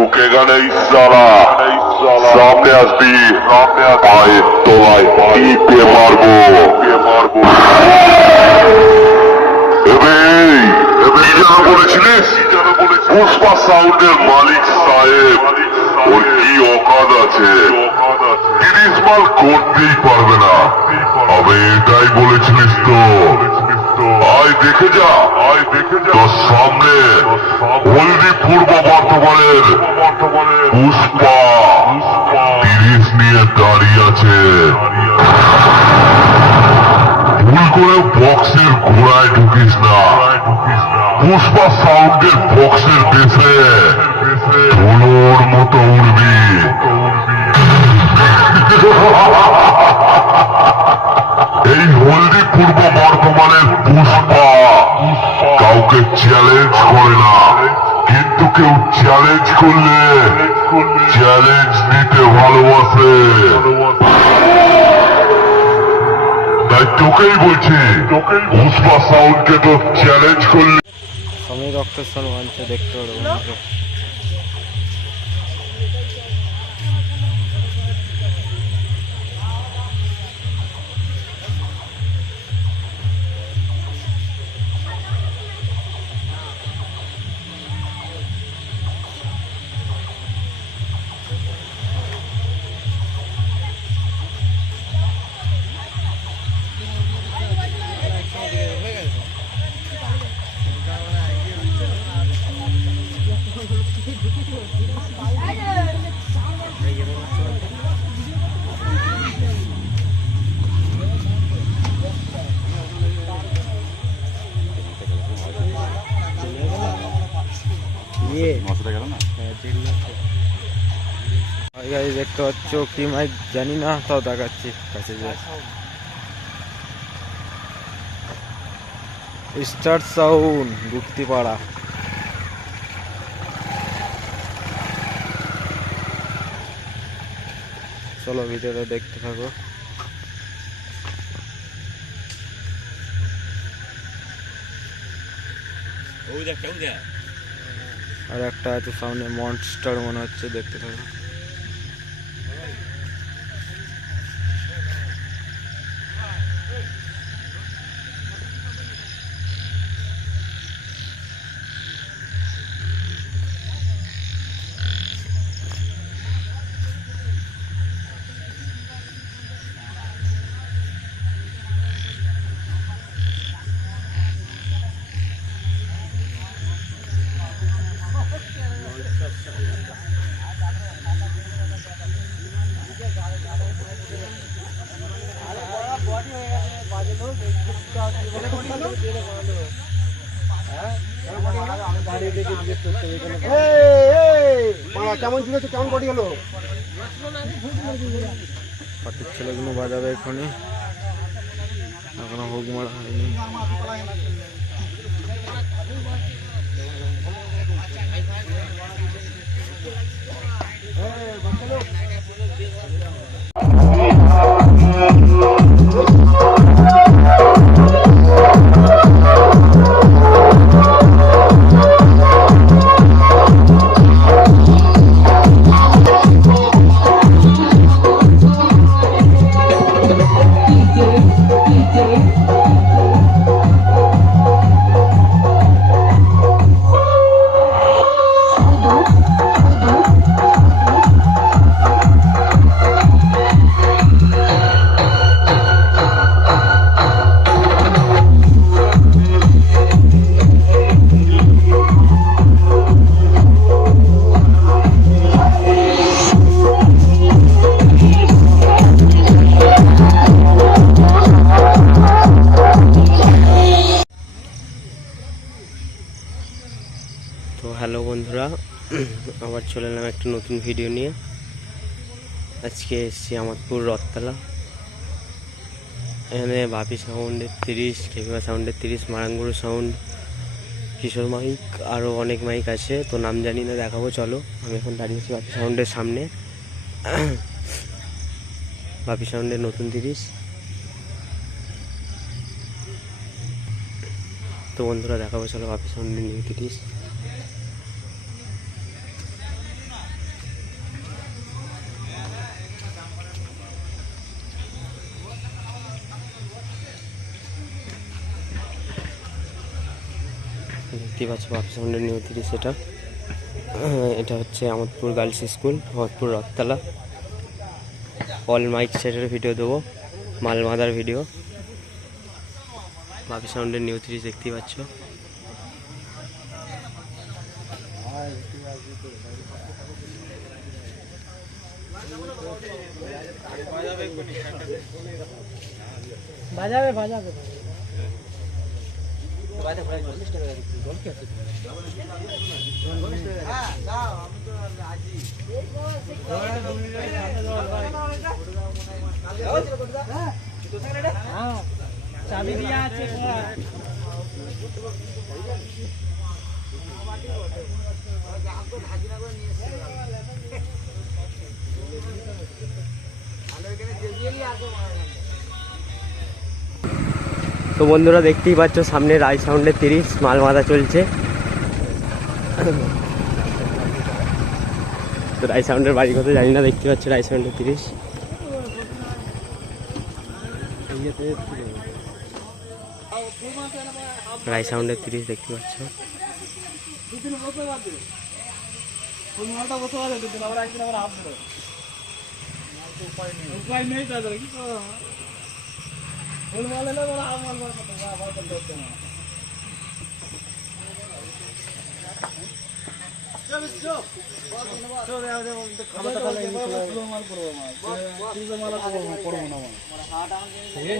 ঢুকেগা নেই সালা, সামনে আসবি, পায়ের তলায় টিপে মারবো। কি যেন বলেছিলিস? পুষ্পা সাউন্ডের মালিক সাহেব, ওর কি অকাদ আছে, 30 মাল করতেই পারবে না। আমি এটাই বলেছিলিস তো? আয় দেখে যা, তোর সামনে হলদি পূর্ব বর্ধমানের পুষ্পা 30 নিয়ে দাঁড়িয়ে আছে। ভুল করে বক্সের ঘোড়ায় ঢুকিস না, পুষ্পা সাউন্ডের বক্সের পেছনে ধুলোর মতো উড়বি। এই হলদি পূর্ব বর্ধমানের পুষ্পা কাউকে চ্যালেঞ্জ করে না, কিন্তু কেউ চ্যালেঞ্জ করলে চ্যালেঞ্জ নিতে ভালোবাসে। তাই তোকেই বলছি, পুষ্পা সাউন্ডকে তো চ্যালেঞ্জ করলে সমীর রক্তস্বর মঞ্চে দেখতে পারবো। দেখতে পাচ্ছ কি মাইক জানি না, তাও দেখাচ্ছি কাছে যে স্টার সাউন্ড গুপ্তিপাড়া। চলো ভিডিওটা দেখতে থাকো। আর একটা আছে সামনে মনস্টার মনে হচ্ছে, দেখতে থাকো। কেমন ছিল, কেমন বডি হলো? পাটির ছেলেগুলো বাজাবে এখানে, এখনো হুক মারা হয়নি। তো হ্যালো বন্ধুরা, আবার চলে এলাম একটা নতুন ভিডিও নিয়ে। আজকে এসেছি আমাদপুর রথতলা। এখানে বাপি সাউন্ডের 30, খেপিমা সাউন্ডের 30, মারাঙ্গুরু সাউন্ড, কিশোর মাইক, আরও অনেক মাইক আছে, তো নাম জানি না, দেখাবো চলো। আমি এখন দাঁড়িয়েছি বাপি সাউন্ডের সামনে। বাপি সাউন্ডের নতুন 30। তো বন্ধুরা দেখাবো চলো বাপি সাউন্ডের নিউ 30। দেখতেই পাচ্ছ বাপি সাউন্ডের নিউ 30 এটা। এটা হচ্ছে Amodpur girls school, Amodpur Rathtala. All mike সেটের ভিডিও দেবো, মাল বাঁধার ভিডিও। বাপি সাউন্ডের নিউ 30 দেখতেই পাচ্ছ। বাজাবে বাজাবে চাবি দিয়া আছে। তো বন্ধুরা দেখতেই পাচ্ছ সামনে রাই সাউন্ডের 30 মাল বাঁধা চলছে। তো রাই সাউন্ডের বাড়ি কথা জানি না, দেখতে পাচ্ছ রাই সাউন্ডের 30। রাই সাউন্ডের 30 দেখতে পাচ্ছ। উপায় নেই তাদের কি ফুল মাল এলে বড় আমার মাল কত আবার করতে না।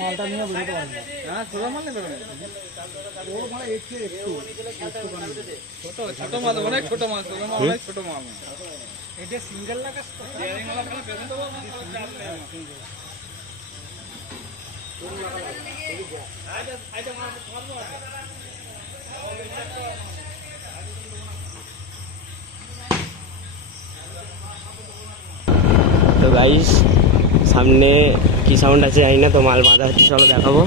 মালটা নিয়ে বুঝতে পারছি। হ্যাঁ ছোট মাল নেবে, ছোট ছোট মাল অনেক ছোট মাল, ছোট মাল অনেক ছোট মাল। এটা সিঙ্গেল লাগা তো গাইস সামনে কি সাউন্ড আছে জানি না, তো মাল বাঁধা হচ্ছে, চলো দেখাবো।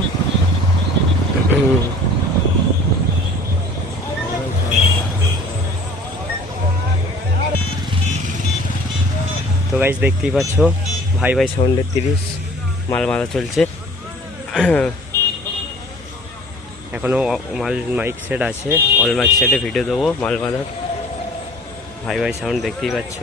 তো গাইস দেখতেই পাচ্ছ ভাই ভাই সাউন্ডের 30 মাল বাঁধা চলছে। এখনো মাল মাইক সেট আছে, অল মাইক সেটে ভিডিও দেবো মাল বাঁধার। ভাই ভাই সাউন্ড দেখতেই পাচ্ছ।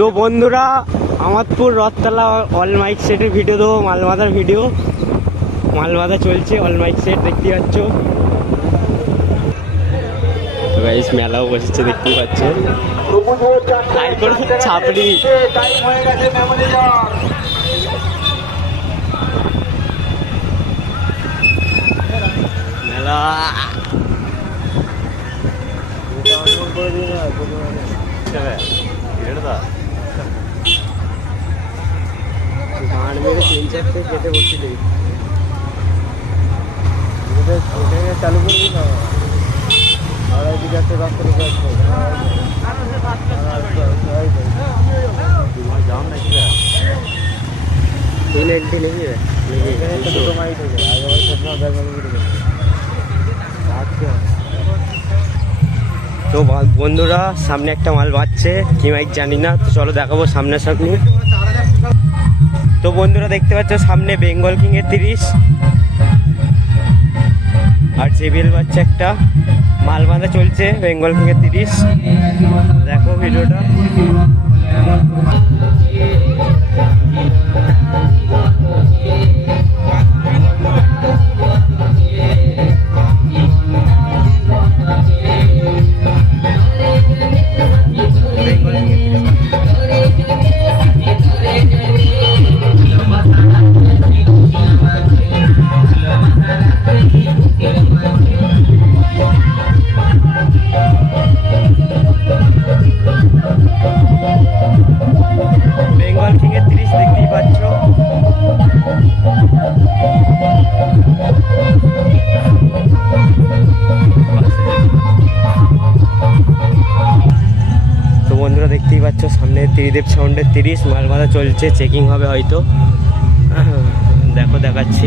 তো বন্ধুরা আমোদপুর রথতলা অল মাইক সেটের ভিডিও দেবো, মাল বাঁধার ভিডিও। মাল বাঁধা চলছে, অল মাইক সেট দেখতে পাচ্ছ। তো গাইস মেলাও বসেছে দেখতেই পাচ্ছ। ছাপড়ি মেলা গান মেরে 3-4টে কেটে বসছি দেখি চালু করবি না। আর এদিকে একটা রাস্তা जाम नहीं है तीन एंट्री नहीं है तो माइक हो गया आगे वाला कितना बैग में गिर गया তো বন্ধুরা সামনে একটা মাল বাজছে, কি মাইক জানি না, তো চলো দেখাবো সামনাসামনি। তো বন্ধুরা দেখতে পাচ্ছ সামনে বেঙ্গল কিং এর 30 আর জেবিএল বাজছে একটা, মাল বাঁধা চলছে বেঙ্গল কিং এর 30। দেখো ভিডিওটা। দেখতেই পাচ্ছ সামনে ত্রিদেব সাউন্ডের 30 মাল বাঁধা চলছে, চেকিং হবে হয়তো। দেখো দেখাচ্ছি।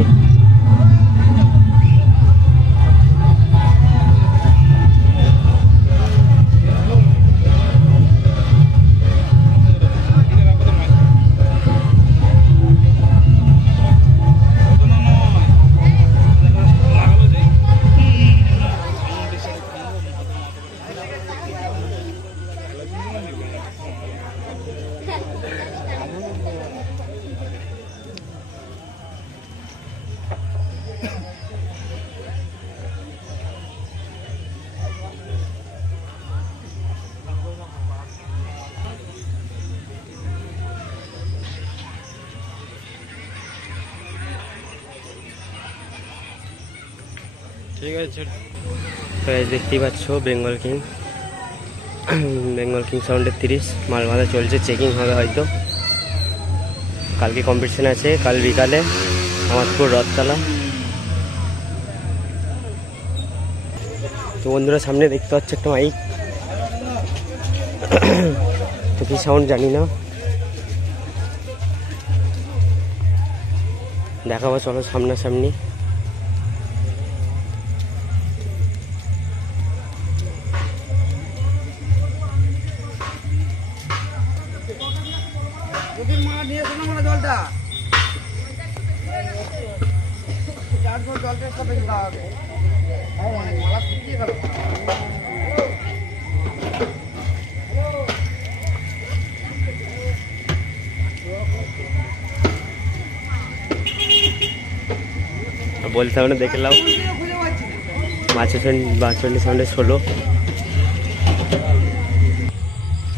ঠিক আছে। তো এই দেখতেই পাচ্ছ বেঙ্গল কিং সাউন্ডের 30 মাল বাঁধা চলছে, চেকিং হবে হয়তো। কালকে কম্পিটিশন আছে, কাল বিকালে আমাদপুর রথতলা। তো বন্ধুরা সামনে দেখতে পাচ্ছ একটা মাইক, তো কি সাউন্ড জানি না, দেখাবো চলো সামনাসামনি। বলতে হবে না, দেখলাম বাঁচন্ডি সাউন্ডের 16।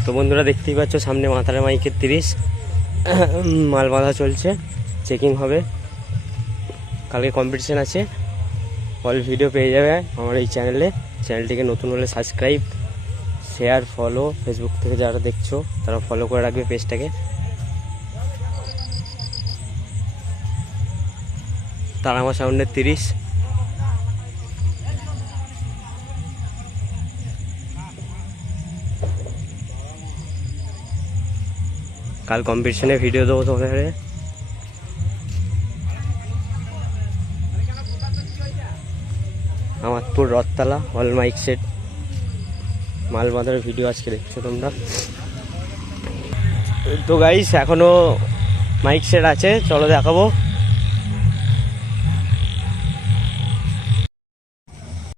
তো বন্ধুরা দেখতেই পাচ্ছ সামনে মাথার মাইকের 30 মাল বাঁধা চলছে, চেকিং হবে। কালকে কম্পিটিশন আছে, অল ভিডিও পেয়ে যাবে আমার এই চ্যানেলটিকে নতুন হলে সাবস্ক্রাইব, শেয়ার, ফলো। ফেসবুক থেকে যারা দেখছো তারা ফলো করে রাখবে পেজটাকে। তারামা সাউন্ডের 30। কাল কম্পিটিশনে ভিডিও দেবো তোমাদের। Amodpur Rathtala all mike set মাল বাঁধার ভিডিও আজকে দেখছো তোমরা। তো গাইস এখনো মাইক সেট আছে, চলো দেখাবো।